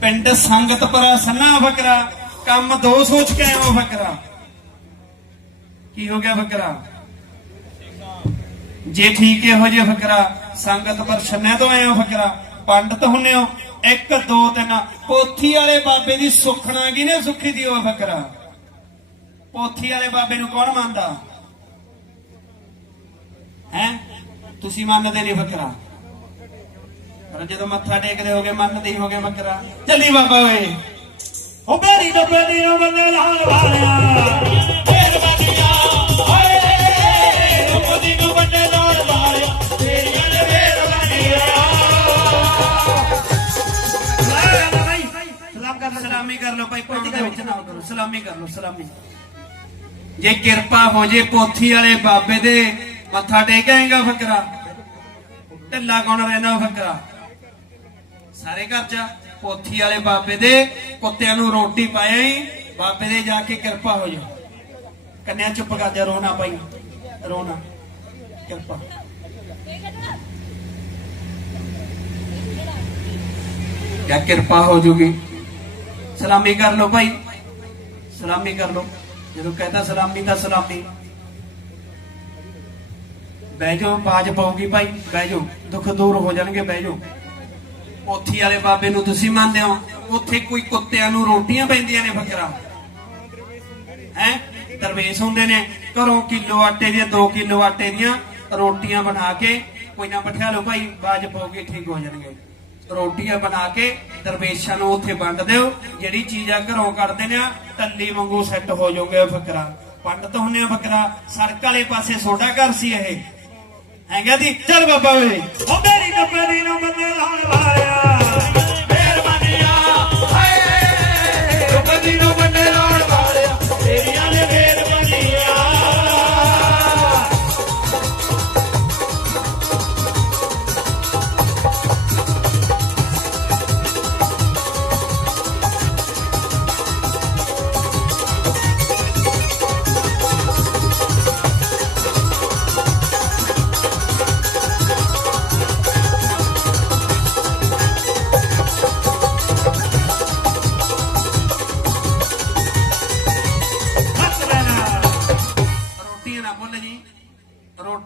ਪਿੰਡ ਸੰਗਤ ਪਰ ਸੰਨਾ ਫਕਰਾ ਕੰਮ ਦੋ ਸੋਚ ਕੇ ਆਇਆ ਫਕਰਾ ਕੀ ਹੋ ਗਿਆ ਫਕਰਾ ਜੇ ਠੀਕ ਇਹੋ ਜਿਹਾ ਫਕਰਾ ਸੰਗਤ ਪਰ ਛੰਨੇ ਤੋਂ ਆਇਆ ਫਕਰਾ ਪੰਡਤ ਹੁੰਨੇ ਹੋ 1 2 3 ਪੋਥੀ ਵਾਲੇ ਬਾਬੇ ਦੀ ਸੁਖਣਾ ਕਿਨੇ ਸੁਖੀ ਦੀ ਉਹ ਫਕਰਾ ਪੋਥੀ ਵਾਲੇ ਬਾਬੇ ਨੂੰ ਕੌਣ ਮੰਨਦਾ? ਹੈ? ਤੁਸੀਂ ਮੰਨਦੇ ਨਹੀਂ ਫਕਰਾ ਪਰ ਜਦੋਂ ਮੱਥਾ ਟੇਕਦੇ ਹੋਗੇ ਮੰਨਦੇ ਹੋਗੇ ਫਕਰਾ ਚੱਲੀ ਬਾਬਾ ਓਏ। ਉਹ ਬੇਰੀ ਤੋਂ ਬੇਰੀ ਨੂੰ ਬੰਦੇ ਲਾਲ ਵਾਲਿਆ। ਸਲਾਮ ਕਰ ਸਲਾਮੀ ਕਰ ਲਓ ਭਾਈ ਪਾਣੀ ਦੇ ਵਿੱਚ ਨਾ ਕਰੋ। ਸਲਾਮੀ ਕਰ ਲਓ, ਸਲਾਮੀ। ਜੇ ਕਿਰਪਾ ਹੋ ਜੇ ਪੋਥੀ ਵਾਲੇ ਬਾਬੇ ਦੇ, ਮੱਥਾ ਟੇਕਾਂਗਾ ਫਕਰਾ ਢਿੱਲਾ ਕੌਣ ਰਹਿੰਦਾ ਫਕਰਾ ਸਾਰੇ ਘਰ ਚ। ਪੋਥੀ ਵਾਲੇ ਬਾਬੇ ਦੇ ਕੁੱਤਿਆਂ ਨੂੰ ਰੋਟੀ ਪਾਇਆ ਹੀ ਬਾਬੇ ਦੇ ਜਾ ਕੇ ਕਿਰਪਾ ਹੋ ਜਾ। ਕੰਨਿਆ ਚੁੱਪ ਕਰ ਜਾ, ਰੋਣਾ ਭਾਈ ਰੋਣਾ। ਕਿਰਪਾ। ਕਿਆ ਕਿਰਪਾ ਹੋ ਜੂਗੀ? ਸਲਾਮੀ ਕਰ ਲਓ ਭਾਈ। ਸਲਾਮੀ ਕਰ ਲਓ। ਜਦੋਂ ਕਹਿੰਦਾ ਸਲਾਮੀ ਤਾਂ ਸਲਾਮੀ। ਬਹਿ ਜਾਓ ਬਾਜ ਪਾਉਗੀ ਭਾਈ। ਬਹਿ ਜਾਓ। ਦੁੱਖ ਦੂਰ ਹੋ ਜਾਣਗੇ, ਬਹਿ ਜਾਓ। ਪੋਥੀ ਵਾਲੇ ਬਾਬੇ ਨੂੰ ਤੁਸੀਂ ਮੰਨਦੇ ਹੋ? ਉੱਥੇ ਕੋਈ ਕੁੱਤਿਆਂ ਨੂੰ ਰੋਟੀਆਂ ਪੈਂਦੀਆਂ ਨੇ ਫਕਰਾ ਹੈ? ਦਰਵੇਸ਼ ਹੁੰਦੇ ਨੇ। ਘਰੋਂ ਕਿਲੋ ਆਟੇ ਦੀਆਂ 2 ਕਿਲੋ ਆਟੇ ਦੀਆਂ ਰੋਟੀਆਂ ਬਣਾ ਕੇ ਕੋਈ ਨਾ ਬਿਠਾ ਲਓ ਭਾਈ ਬਾਜ ਪਾਉਗੇ ਠੀਕ ਹੋ ਜਾਣਗੇ। ਰੋਟੀਆਂ ਬਣਾ ਕੇ ਦਰਵੇਸ਼ਾਂ ਨੂੰ ਉੱਥੇ ਵੰਡ ਦਿਓ। ਜਿਹੜੀ ਚੀਜ਼ ਆ ਘਰੋਂ ਕੱਢਦੇ ਨੇ ਆ, ਟੱਲੀ ਵਾਂਗੂ ਸੈੱਟ ਹੋ ਜਾਓਗੇ ਫਕਰਾ ਪੰਡਤ ਹੁੰਨੇ ਆ ਫਕਰਾ ਸੜਕ ਵਾਲੇ ਪਾਸੇ ਸੋਡਾ ਘਰ ਸੀ ਇਹ। ਹੈਗਾ ਦੀ ਚੱਲ ਬਾਬਾ ਓਏ। ਉਹ ਬੇਰੀ ਤੋਂ ਬੇਰੀ ਨੂੰ ਬੰਦੇ ਲਾਲ ਵਾਲਿਆ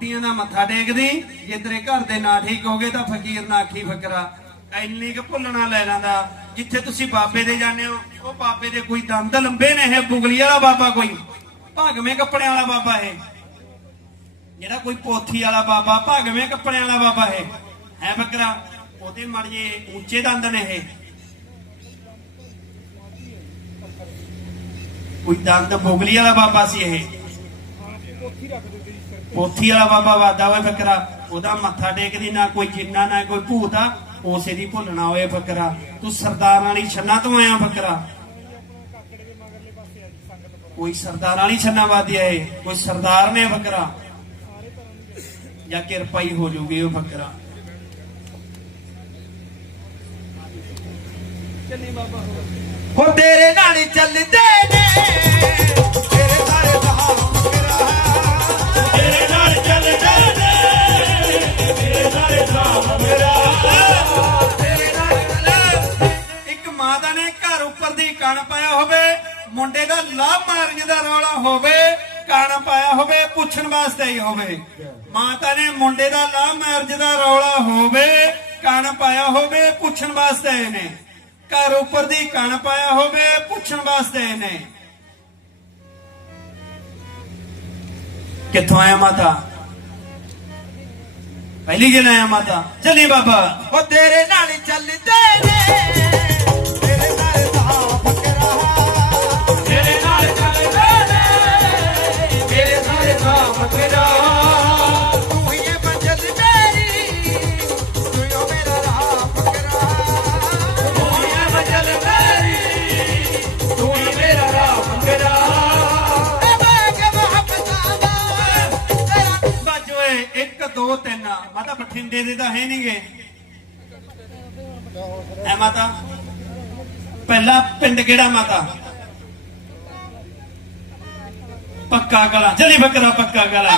ਰੋਟੀਆਂ ਦਾ ਮੱਥਾ ਟੇਕਦੀ, ਜੇ ਤੇਰੇ ਘਰ ਦੇ ਨਾ ਠੀਕ ਹੋਗੇ ਤਾਂ ਫਕੀਰ ਨਾ ਆਖੀ ਫਕਰਾ। ਐਨੀ ਕੁ ਭੁੱਲਣਾ ਲੈ ਲੈਂਦਾ, ਜਿੱਥੇ ਤੁਸੀਂ ਬਾਬੇ ਦੇ ਜਾਂਦੇ ਹੋ, ਉਹ ਬਾਬੇ ਦੇ ਕੋਈ ਦੰਦ ਲੰਬੇ ਨੇ ਇਹ, ਬੁਗਲੀ ਵਾਲਾ ਬਾਬਾ ਕੋਈ। ਭਾਗਵੇਂ ਕੱਪੜਿਆਂ ਵਾਲਾ ਬਾਬਾ ਇਹ। ਜਿਹੜਾ ਕੋਈ ਪੋਥੀ ਵਾਲਾ ਬਾਬਾ, ਭਾਗਵੇਂ ਕੱਪੜਿਆਂ ਵਾਲਾ ਬਾਬਾ ਇਹ। ਹੈ ਬੱਕਰਾ ਉਹਦੇ ਮੜ ਜੇ ਉੱਚੇ ਦੰਦ ਨੇ ਇਹ। ਕੋਈ ਦੰਦ ਬੁਗਲੀ ਵਾਲਾ ਬਾਬਾ ਸੀ ਇਹ। ਪੋਥੀ ਵਾਲਾ ਬਾਬਾ ਵਾਦਾ ਹੋਏ ਫਕਰਾ ਉਹਦਾ ਮੱਥਾ ਟੇਕਦੀ ਨਾ ਕੋਈ ਜਿੰਨਾ ਨਾ ਕੋਈ ਭੂਤ ਆ ਉਸੇ ਦੀ ਭੁੱਲਣਾ ਹੋਏ ਫਕਰਾ। ਤੂੰ ਸਰਦਾਰਾਂ ਵਾਲੀ ਛੰਨਾ ਤੋਂ ਆਇਆ ਫਕਰਾ। ਕੋਈ ਸਰਦਾਰਾਂ ਵਾਲੀ ਛੰਨਾ ਵਾਦਿਆ ਏ ਕੋਈ ਸਰਦਾਰ ਨੇ ਫਕਰਾ। ਜਾਂ ਕਿਰਪਾ ਹੀ ਜੂਗੀ ਉਹ ਫਕਰਾ। ਹੋ ਤੇਰੇ ਨਾਲ ਚੱਲਦੇ ਨੇ। ਮੁੰਡੇ ਦਾ ਲਾਭ ਮਾਰਜ ਦਾ ਰੌਲਾ ਹੋਵੇ, ਕਣ ਪਾਇਆ ਹੋਵੇ, ਪੁੱਛਣ ਵਾਸਤੇ ਹੀ ਹੋਵੇ। ਮਾਤਾ ਨੇ ਮੁੰਡੇ ਦਾ ਲਾਭ ਮਾਰਜ ਦਾ ਰੌਲਾ ਹੋਵੇ, ਕਣ ਪਾਇਆ ਹੋਵੇ, ਪੁੱਛਣ ਵਾਸਤੇ ਨੇ। ਘਰ ਉੱਪਰ ਦੀ ਕਣ ਪਾਇਆ ਹੋਵੇ, ਪੁੱਛਣ ਵਾਸਤੇ ਆਏ ਨੇ। ਕਿੱਥੋਂ ਆਇਆ ਮਾਤਾ? ਪਹਿਲੀ ਗੱਲ ਆਇਆ ਮਾਤਾ? ਚੱਲੀ ਬਾਬਾ। ਉਹ ਤੇਰੇ ਨਾਲ ਹੀ ਚੱਲਦੇ ਨੇ। ਮਾਤਾ ਬਠਿੰਡੇ ਦੇ ਤਾਂ ਹੈ ਨਹੀਂਗੇ। ਐ ਮਾਤਾ, ਪਹਿਲਾ ਪਿੰਡ ਕਿਹੜਾ ਮਾਤਾ? ਪੱਕਾ ਕਲਾ ਚਲੀ ਬੱਕਰਾ ਪੱਕਾ ਕਲਾ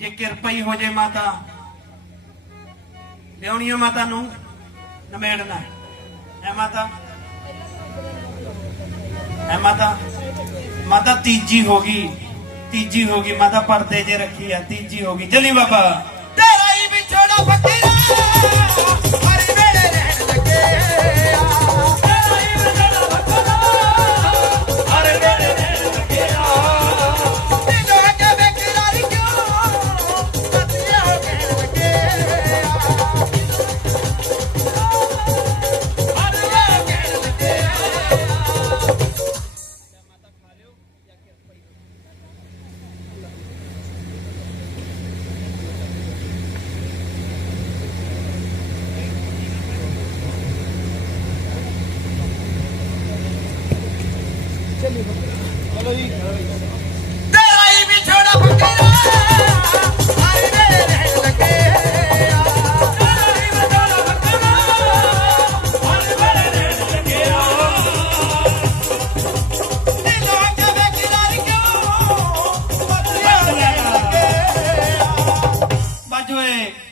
ਕਿਰਪਾ ਹੀ ਹੋ ਜੇ ਮਾਤਾ, ਲਿਆਉਣੀ ਆ ਮਾਤਾ ਨੂੰ, ਨਮੇੜਨਾ। ਐ ਮਾਤਾ ਐ ਮਾਤਾ ਮਾਤਾ ਤੀਜੀ ਹੋ ਗਈ, ਤੀਜੀ ਹੋ ਗਈ, ਮਾਤਾ ਪਰਦੇ ਜੇ ਰੱਖੀ ਆ, ਤੀਜੀ ਹੋ ਗਈ। ਜਲੀ ਬਾਬਾ। ਤੇਰਾ ਹੀ ਵਿਛੋੜਾ ਫਕੀਰਾ